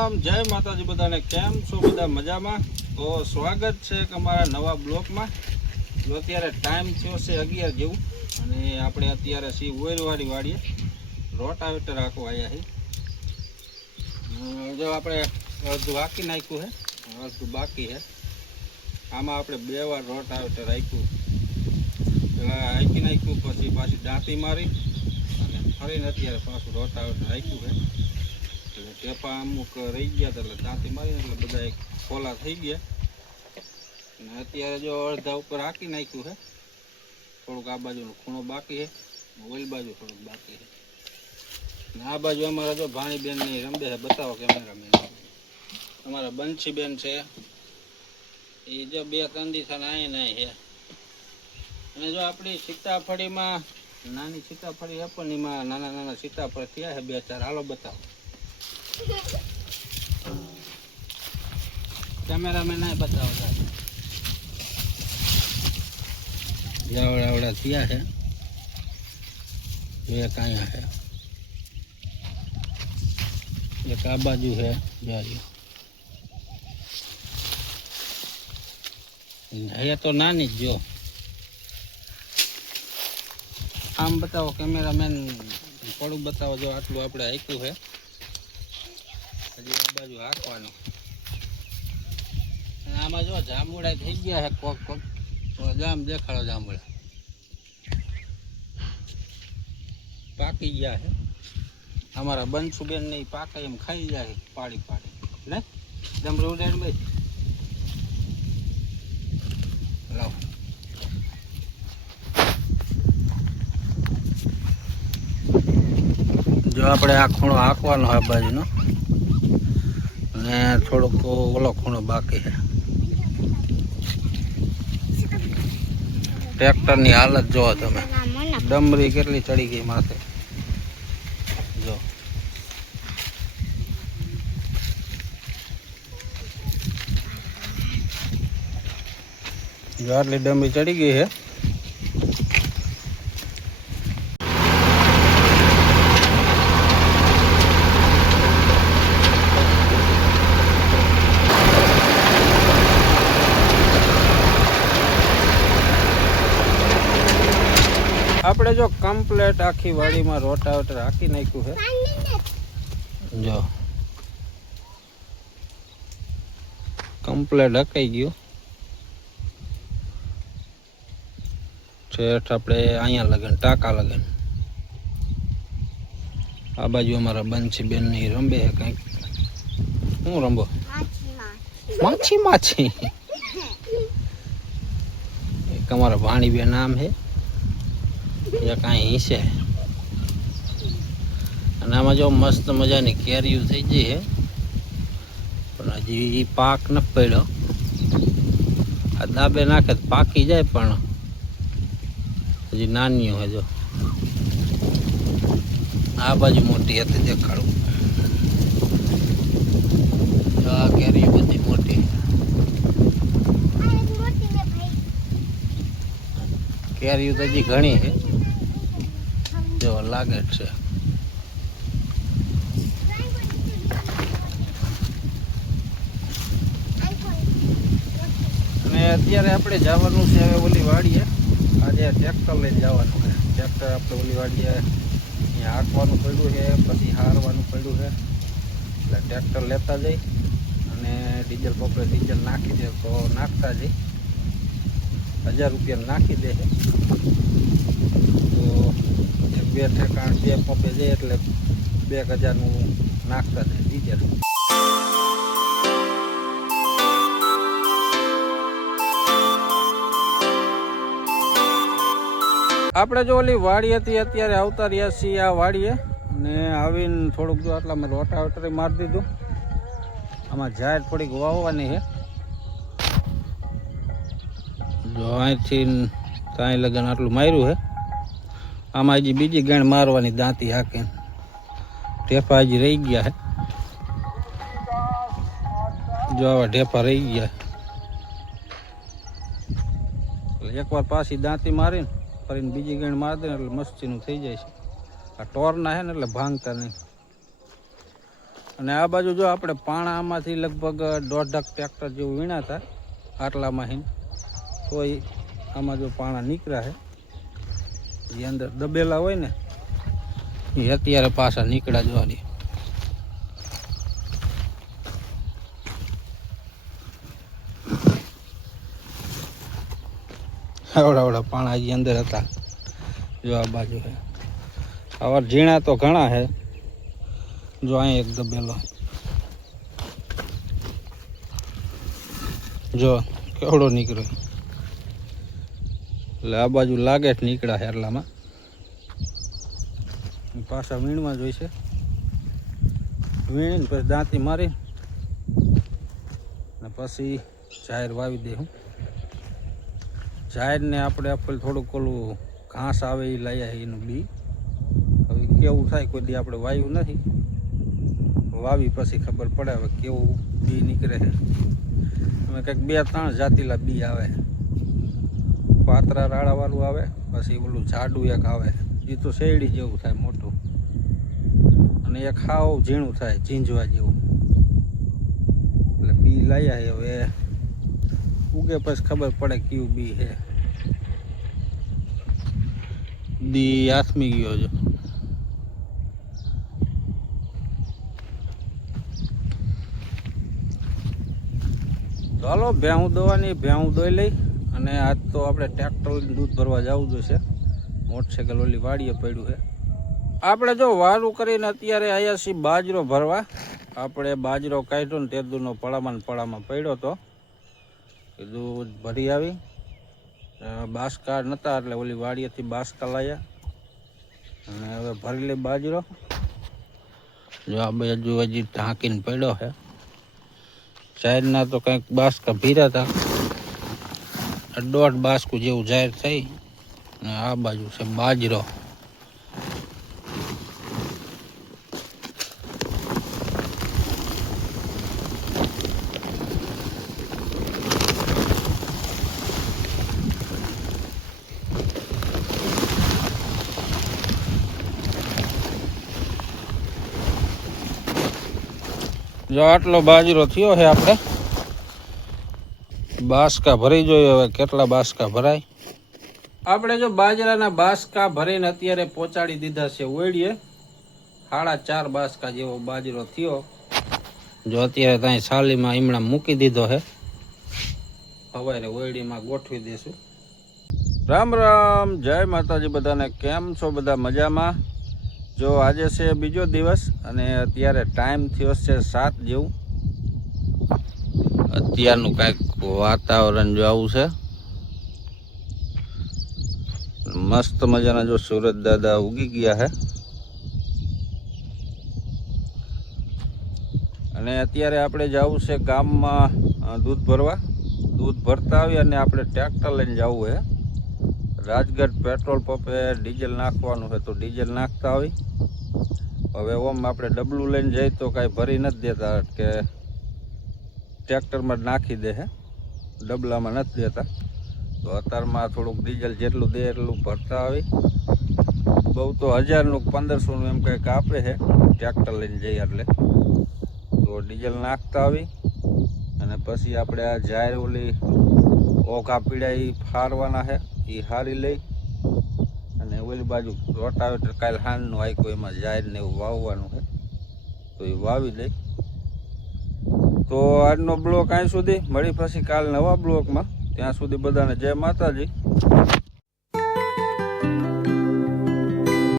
રામ જય માતાજી બધાને કેમ છો બધા મજામાં। તો સ્વાગત છે અમારા નવા બ્લોકમાં। જો અત્યારે ટાઈમ થયો છે 11 જેવું અને આપણે અત્યારે સી ઓરવાડી વાડીએ રોટાવેટર રાખવા આવ્યા છે। જો આપણે અડધું હાકી નાખ્યું છે, અડધું બાકી છે। આમાં આપણે 2 વાર રોટાવેટર રાખ્યું, પેલા હાકી નાખ્યું પછી પાછી દાંતી મારી અને ફરીને અત્યારે પાછું રોટાવેટર રાખ્યું છે। એટલે ટેપા અમુક રહી ગયા હતા એટલે દાંતી મારીને એટલે બધા એક ખોલા થઈ ગયા અને અત્યારે જો અડધા ઉપર હાકી નાખ્યું છે, થોડુંક આ બાજુનો ખૂણો બાકી છે, ઓલી બાજુ થોડુંક બાકી છે અને આ બાજુ અમારા જો ભાણીબેન ની રંબે છે, બતાવો કેમેરામેન। અમારા બંસીબેન છે એ જો 2-3 દિવસ અહીંયા છે અને જો આપણી સીતાફળીમાં નાની સીતાફળી છે પણ એમાં નાના નાના સીતાફળ થયા છે 2-4, હાલો બતાવો કેમેરામેન આ બતાવો આવડા થયા છે, એક અહીંયા છે, એક આ બાજુ છે, હે તો નાની જ જો આમ બતાવો કેમેરામેન, થોડુંક બતાવો। જો આટલું આપણે હાક્યું છે, હજી આ બાજુ હાંકવાનું અને આમાં જો જાંબુડા થઈ ગયા છે, કોક કોક જામ દેખાડો, જાંબુડા પાકી ગયા છે। અમારા બંસુબેન ને પાકે એમ ખાઈ જાય પાડી પાડી ને જમરૂ ઉડાડ ભાઈ લાવ। જો આપણે આ ખૂણો હાંકવાનો આ બાજુનો અને થોડોક ઓલો ખૂણો બાકી છે। ટ્રેક્ટરની હાલત જોવો તમે, ડમરી કેટલી ચડી ગઈ માથે, જો આટલી ડમરી ચડી ગઈ છે। આપણે જો કમ્પ્લેટ આખી વાડીમાં રોટાવેટર હાકી નાખ્યું છે, જો કમ્પ્લેટ હકાઈ ગયું છેઠ આપણે અહીંયા લગન ટાંકા લગન। આ બાજુ અમારા બંસીબેન ની રંબે છે કંઈક, શું રંબો? માછી માછી એક અમારા ભાણીબેન નામ છે, કાંઈ હિસે અને આમાં જો મસ્ત મજાની કેરીઓ થઈ ગઈ છે પણ હજી પાક ન પડ્યો। આ દાબે નાખે પાકી જાય પણ હજી નાની હોય। જો આ બાજુ મોટી હતી દેખાડું, આ કેરીઓ બધી મોટી, કેરીઓ તો હજી ઘણી છે, જો લાગે છે। અને અત્યારે આપણે જવાનું છે હવે ઓલી વાડીએ, આજે ટ્રેક્ટર લઈને જવાનું છે। ટ્રેક્ટર આપણે ઓલી વાડીએ અહીંયા હાંકવાનું પડ્યું છે, પછી હારવાનું પડ્યું છે એટલે ટ્રેક્ટર લેતા જઈ અને ડીઝલ પંપે ડીઝલ નાખી દે તો નાખતા જઈ, 1000 રૂપિયા નાખી દે તો 2 ઠેકાણ 2 પંપે જાય એટલે 2000નું નાખતા જાય ડીઝલ। આપણે જો ઓલી વાડી હતી અત્યારે આવતા રહ્યા છીએ આ વાડીએ અને આવીને થોડુંક જો આટલામાં રોટાવેટર મારી દીધું। આમાં જાહેર થોડીક વાવવાની છે, જો અહીંથી ત્યાં લગન આટલું માર્યું છે। આમાં હજી બીજી ગણ મારવાની દાંતી હાકે, ઢેફા હજી રહી ગયા છે, જો આવા ઢેફા રહી ગયા એટલે એકવાર પાછી દાંતી મારીને ફરીને બીજી ગણ મારી દે એટલે મસ્તીનું થઈ જાય છે। આ ટોરના છે ને એટલે ભાંગતા નહીં। અને આ બાજુ જો આપણે પાણામાંથી લગભગ 1.5 ટ્રેક્ટર જેવું વીણા હતા આટલામાં હિન, તો આમાં જો પાણા નીકળ્યા છે, એ અંદર દબેલા હોય ને એ અત્યારે પાછા નીકળ્યા જોવાની. આવડા પાણા હજી અંદર હતા. જો આ બાજુ છે, આવા ઝીણા તો ઘણા છે. જો અહીં એક દબેલો, જો કેવડો નીકળ્યો. એટલે આ બાજુ લાગે છે નીકળ્યા હેરલામાં. પાછા વીણમાં જોઈશે, વીણીને પછી દાંતી મારી ને પછી જાહેર વાવી દે. જાહેરને આપણે થોડુંક ઓલું ઘાસ આવે એ લઈ આવે એનું બી. હવે કેવું થાય, કોઈ દી આપણે વાવ્યું નથી, વાવી પછી ખબર પડે હવે કેવું બી નીકળે છે. અમે કંઈક 2-3 જાતિલા બી આવે, પાતરા રાળાવાળું આવે, પછી ઓલું જાડું એક આવે, એ તો શેરડી જેવું થાય મોટું, અને એક હાવ ઝીણું થાય ઝીંઝવા જેવું. એટલે બી લઈ આવે, હવે ઉગે પછી ખબર પડે કયું બી છે. દી આથમી ગયો છે. ચાલો ભેહું દોવાની, ભેહું દોઈ લઈ. અને આજ તો આપણે ટ્રેક્ટર દૂધ ભરવા જવું જોઈશે. મોટરસાઇકલ ઓલી વાડીએ પડ્યું છે. આપણે જો વારું કરીને અત્યારે આવ્યા છીએ બાજરો ભરવા. આપણે બાજરો કાઢ્યો ને તેદુનો પડામાં પડ્યો હતો, કીધું ભરી આવી. બાસકા નહોતા એટલે ઓલી વાડીએથી બાસકા લાવ્યા અને હવે ભરી લઈ બાજરો. જો આ બાજુ હજી ઢાંકીને પડ્યો છે. જાહેરના તો કંઈક બાસકા ભીરા હતા, 1.5 બાસકું જેવું જાહેર થઈ. અને આ બાજુ છે બાજરો. જો આટલો બાજરો થયો છે, આપણે બાસકા ભરી જોઈએ હવે કેટલા બાસકા ભરાય. આપણે જો બાજરાના બાસકા ભરીને અત્યારે પહોંચાડી દીધા છે ઓળીએ. 4.5 બાસકા જેવો બાજરો થયો. જો અત્યારે ત્યાં સાલીમાં ઈમણા મૂકી દીધો છે, સવારે ઓળીમાં ગોઠવી દઈશું. રામ રામ, જય માતાજી બધાને. કેમ છો બધા? મજામાં? જો આજે છે બીજો દિવસ અને અત્યારે ટાઈમ થયો છે 7 જેવું. અત્યારનું કાંઈક વાતાવરણ જો આવું છે. મસ્ત મજાના જો સુરત દાદા ઉગી ગયા છે. અને અત્યારે આપણે જવું છે ગામમાં દૂધ ભરવા. દૂધ ભરતા આવી અને આપણે ટ્રેક્ટર લઈને જવું છે રાજગઢ પેટ્રોલ પંપે. ડીઝલ નાખવાનું છે તો ડીઝલ નાખતા આવી. હવે ઓમ આપણે ડબલું લઈને જઈએ તો કાંઈ ભરી નથી દેતા, કે ટ્રેક્ટરમાં નાખી દે છે, ડબલામાં નથી દેતા. તો અત્યારમાં થોડુંક ડીઝલ જેટલું દે એટલું ભરતા આવી. બહુ તો 1000નું 1500નું એમ કંઈક આપે છે ટ્રેક્ટર લઈને જઈએ એટલે. તો ડીઝલ નાખતા આવી અને પછી આપણે આ જાહેર ઓલી ઓઘા પીડા એ ફારવાના છે, એ હારી લઈ. અને ઓલી બાજુ રોટાવેટર કાલે હાંજનું આખ્યું, એમાં જાહેરને એવું વાવવાનું છે તો એ વાવી દઈ. તો આજનો બ્લોક અહીં સુધી, મળી પછી કાલ નવા બ્લોકમાં. ત્યાં સુધી બધાને જય માતાજી.